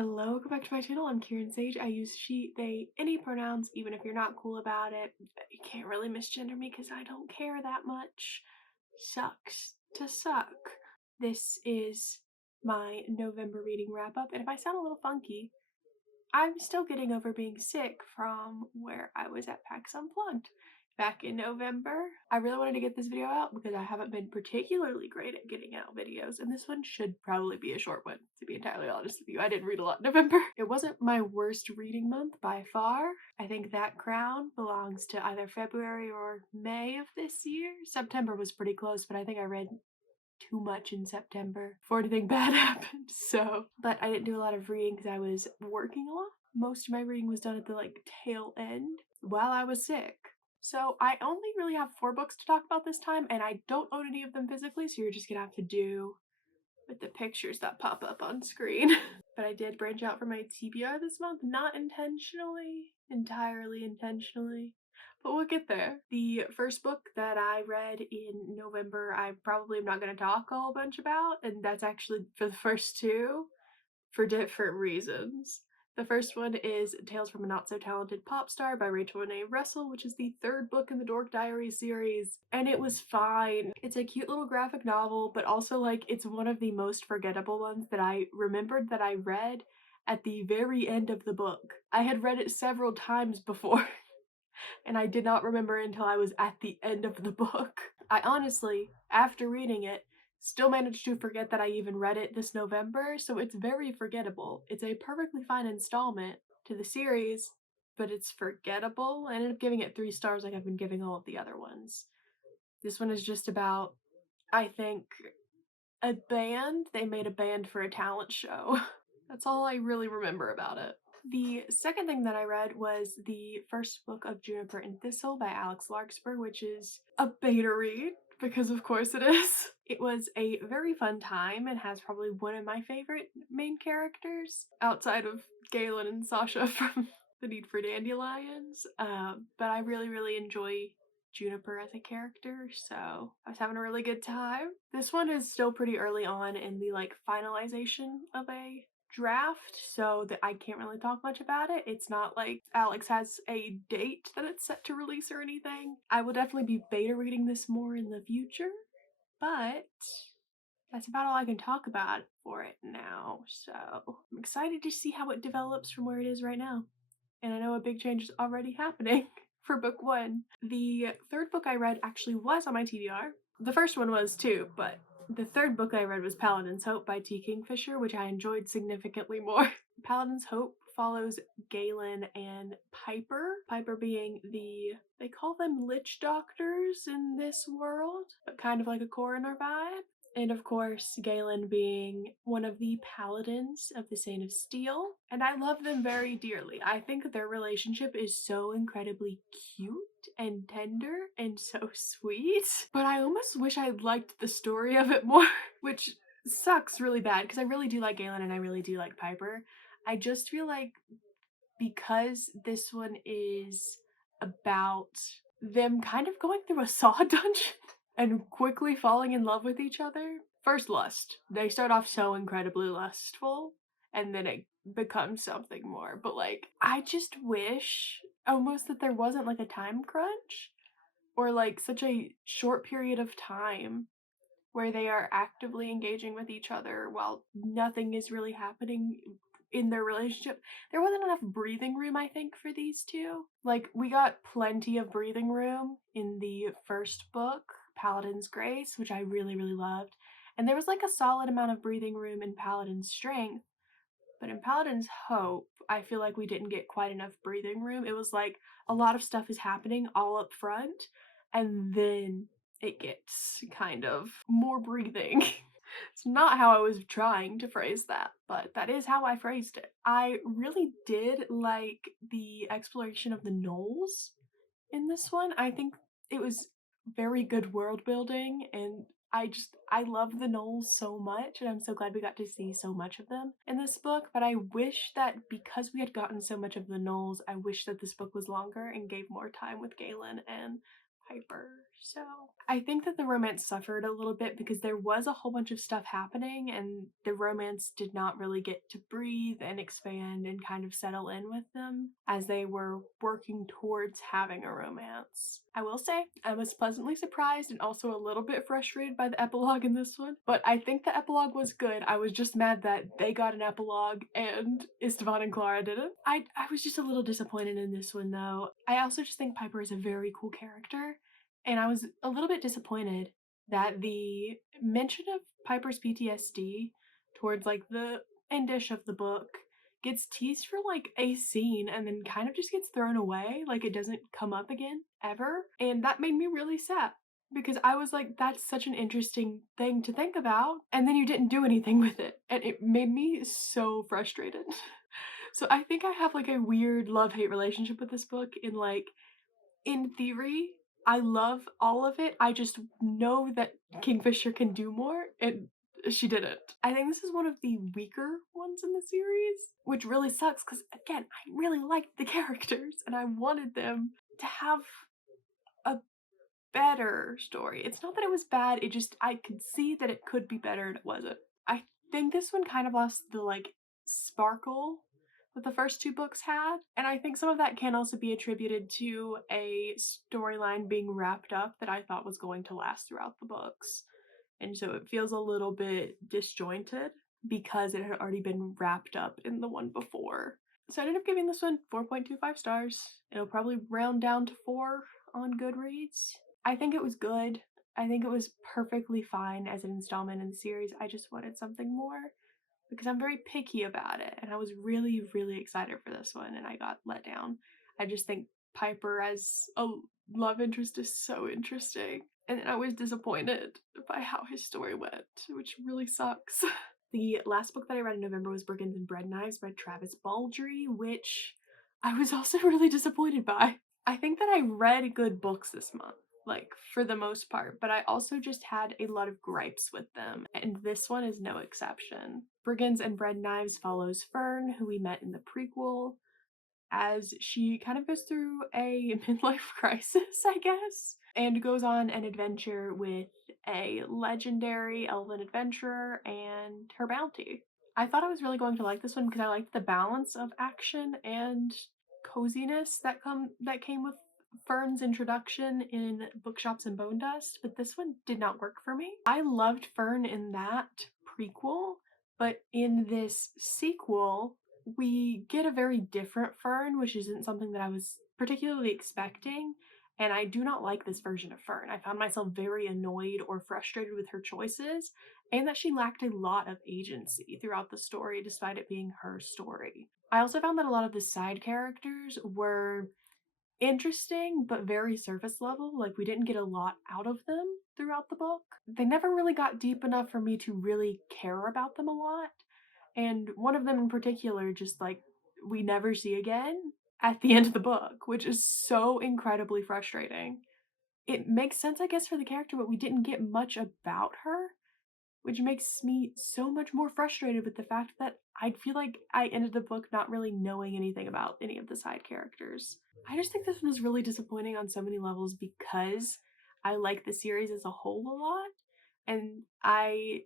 Hello, welcome back to my channel. I'm Kieran Sage. I use she, they, any pronouns, even if you're not cool about it. You can't really misgender me because I don't care that much. Sucks to suck. This is my November reading wrap up, and if I sound a little funky, I'm still getting over being sick from where I was at PAX Unplugged back in November. I really wanted to get this video out because I haven't been particularly great at getting out videos, and this one should probably be a short one, to be entirely honest with you. I didn't read a lot in November. It wasn't my worst reading month by far. I think that crown belongs to either February or May of this year. September was pretty close, but I think I read too much in September before anything bad happened. But I didn't do a lot of reading because I was working a lot. Most of my reading was done at the tail end while I was sick. So I only really have 4 books to talk about this time, and I don't own any of them physically, so you're just gonna have to do with the pictures that pop up on screen. But I did branch out from my TBR this month, not entirely intentionally, but we'll get there. The first book that I read in November, I probably am not going to talk a whole bunch about, and that's actually for the first 2 for different reasons. The first one is Tales from a Not So Talented Pop Star by Rachel Renee Russell, which is the 3rd book in the Dork Diary series, and it was fine. It's a cute little graphic novel, but also it's one of the most forgettable ones that I remembered that I read at the very end of the book. I had read it several times before and I did not remember until I was at the end of the book. I honestly, after reading it, still managed to forget that I even read it this November, so it's very forgettable. It's a perfectly fine installment to the series, but it's forgettable. I ended up giving it 3 stars like I've been giving all of the other ones. This one is just about, I think, a band. They made a band for a talent show. That's all I really remember about it. The second thing that I read was the first book of Juniper and Thistle by Alex Larkspur, which is a beta read, because of course it is. It was a very fun time and has probably one of my favorite main characters, outside of Galen and Sasha from The Need for Dandelions, but I really enjoy Juniper as a character, so I was having a really good time. This one is still pretty early on in the finalization of a draft, so that I can't really talk much about it. It's not like Alex has a date that it's set to release or anything. I will definitely be beta reading this more in the future, but that's about all I can talk about for it now. So I'm excited to see how it develops from where it is right now. And I know a big change is already happening for book 1. The 3rd book I read actually was on my TBR. The first one was too, but the 3rd book I read was Paladin's Hope by T. Kingfisher, which I enjoyed significantly more. Paladin's Hope follows Galen and Piper. Piper being they call them lich doctors in this world, but kind of like a coroner vibe. And of course, Galen being one of the paladins of the Saint of Steel. And I love them very dearly. I think their relationship is so incredibly cute and tender and so sweet. But I almost wish I liked the story of it more, which sucks really bad because I really do like Galen and I really do like Piper. I just feel like because this one is about them kind of going through a Saw dungeon and quickly falling in love with each other. First, lust. They start off so incredibly lustful, and then it becomes something more. But I just wish almost that there wasn't a time crunch or such a short period of time where they are actively engaging with each other while nothing is really happening in their relationship. There wasn't enough breathing room, I think, for these two. We got plenty of breathing room in the first book, Paladin's Grace, which I really loved. And there was a solid amount of breathing room in Paladin's Strength. But in Paladin's Hope, I feel like we didn't get quite enough breathing room. It was a lot of stuff is happening all up front, and then it gets kind of more breathing. It's not how I was trying to phrase that, but that is how I phrased it. I really did like the exploration of the gnolls in this one. I think it was very good world building, and I love the gnolls so much, and I'm so glad we got to see so much of them in this book. But I wish that because we had gotten so much of the gnolls, I wish that this book was longer and gave more time with Galen and Piper. So I think that the romance suffered a little bit because there was a whole bunch of stuff happening and the romance did not really get to breathe and expand and kind of settle in with them as they were working towards having a romance. I will say I was pleasantly surprised and also a little bit frustrated by the epilogue in this one, but I think the epilogue was good. I was just mad that they got an epilogue and Esteban and Clara didn't. I was just a little disappointed in this one though. I also just think Piper is a very cool character, and I was a little bit disappointed that the mention of Piper's PTSD towards like the endish of the book gets teased for like a scene and then kind of just gets thrown away, like it doesn't come up again ever. And that made me really sad because I was like, that's such an interesting thing to think about. And then you didn't do anything with it. And it made me so frustrated. So I think I have like a weird love-hate relationship with this book in theory, I love all of it. I just know that Kingfisher can do more, and she didn't. I think this is one of the weaker ones in the series, which really sucks because, again, I really liked the characters and I wanted them to have a better story. It's not that it was bad, it just, I could see that it could be better and it wasn't. I think this one kind of lost the, like, sparkle that the first two books had, and I think some of that can also be attributed to a storyline being wrapped up that I thought was going to last throughout the books. And so it feels a little bit disjointed because it had already been wrapped up in the one before. So I ended up giving this one 4.25 stars. It'll probably round down to 4 on Goodreads. I think it was good. I think it was perfectly fine as an installment in the series. I just wanted something more because I'm very picky about it, and I was really, really excited for this one, and I got let down. I just think Piper as a love interest is so interesting, and I was disappointed by how his story went, which really sucks. The last book that I read in November was Brigands and Bread Knives by Travis Baldree, which I was also really disappointed by. I think that I read good books this month, like for the most part, but I also just had a lot of gripes with them, and this one is no exception. Brigands and Bread Knives follows Fern, who we met in the prequel, as she kind of goes through a midlife crisis, I guess, and goes on an adventure with a legendary elven adventurer and her bounty. I thought I was really going to like this one because I liked the balance of action and coziness that came with Fern's introduction in Bookshops and Bone Dust, but this one did not work for me. I loved Fern in that prequel, but in this sequel, we get a very different Fern, which isn't something that I was particularly expecting, and I do not like this version of Fern. I found myself very annoyed or frustrated with her choices, and that she lacked a lot of agency throughout the story despite it being her story. I also found that a lot of the side characters were interesting but very surface level. Like, we didn't get a lot out of them throughout the book. They never really got deep enough for me to really care about them a lot. And one of them in particular, just like, we never see again at the end of the book, which is so incredibly frustrating. It makes sense, I guess, for the character, but we didn't get much about her, which makes me so much more frustrated with the fact that I feel like I ended the book not really knowing anything about any of the side characters. I just think this one was really disappointing on so many levels because I like the series as a whole a lot, and I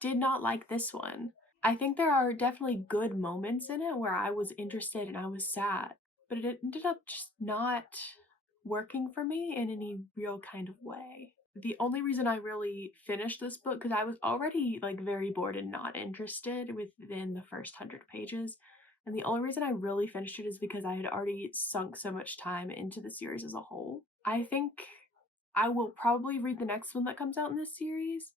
did not like this one. I think there are definitely good moments in it where I was interested and I was sad, but it ended up just not working for me in any real kind of way. The only reason I really finished this book, because I was already like very bored and not interested within the first 100 pages, and the only reason I really finished it is because I had already sunk so much time into the series as a whole. I think I will probably read the next one that comes out in this series,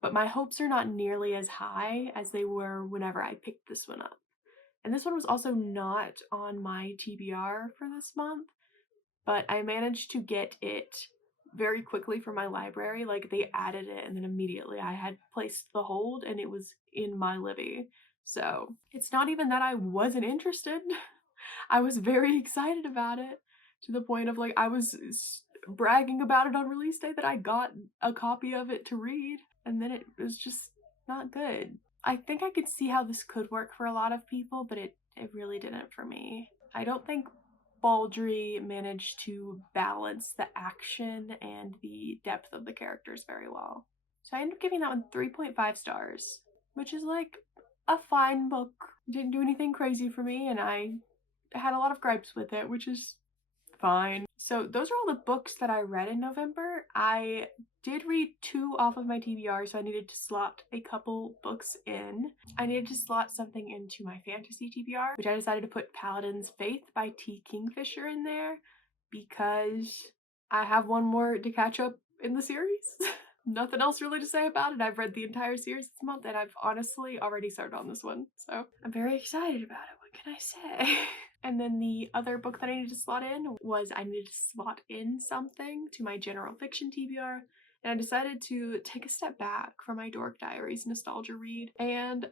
but my hopes are not nearly as high as they were whenever I picked this one up. And this one was also not on my TBR for this month, but I managed to get it very quickly from my library. Like, they added it and then immediately I had placed the hold and it was in my Libby. So it's not even that I wasn't interested. I was very excited about it to the point of like I was bragging about it on release day that I got a copy of it to read, and then it was just not good. I think I could see how this could work for a lot of people, but it really didn't for me. I don't think Baldry managed to balance the action and the depth of the characters very well. So I ended up giving that one 3.5 stars, which is like a fine book. It didn't do anything crazy for me, and I had a lot of gripes with it, which is fine. So those are all the books that I read in November. I did read 2 off of my TBR, so I needed to slot a couple books in. I needed to slot something into my fantasy TBR, which I decided to put Paladin's Faith by T. Kingfisher in there because I have one more to catch up in the series. Nothing else really to say about it. I've read the entire series this month, and I've honestly already started on this one, so I'm very excited about it. What can I say? And then the other book that I needed to slot in was I needed to slot in something to my general fiction TBR, and I decided to take a step back from my Dork Diaries nostalgia read, and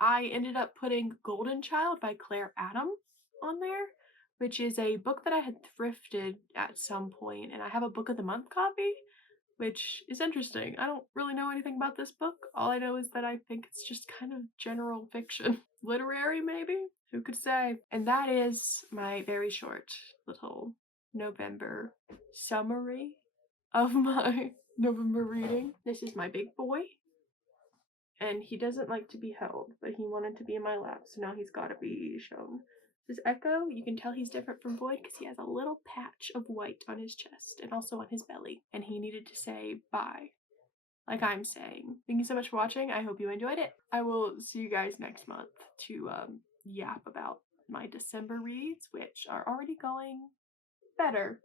I ended up putting Golden Child by Claire Adam on there, which is a book that I had thrifted at some point, and I have a Book of the Month copy, which is interesting. I don't really know anything about this book. All I know is that I think it's just kind of general fiction. Literary, maybe? Who could say? And that is my very short little November summary of my November reading. This is my big boy. And he doesn't like to be held, but he wanted to be in my lap, so now he's gotta be shown. This Echo, you can tell he's different from Void because he has a little patch of white on his chest and also on his belly, and he needed to say bye, like I'm saying. Thank you so much for watching. I hope you enjoyed it. I will see you guys next month to yap about my December reads, which are already going better.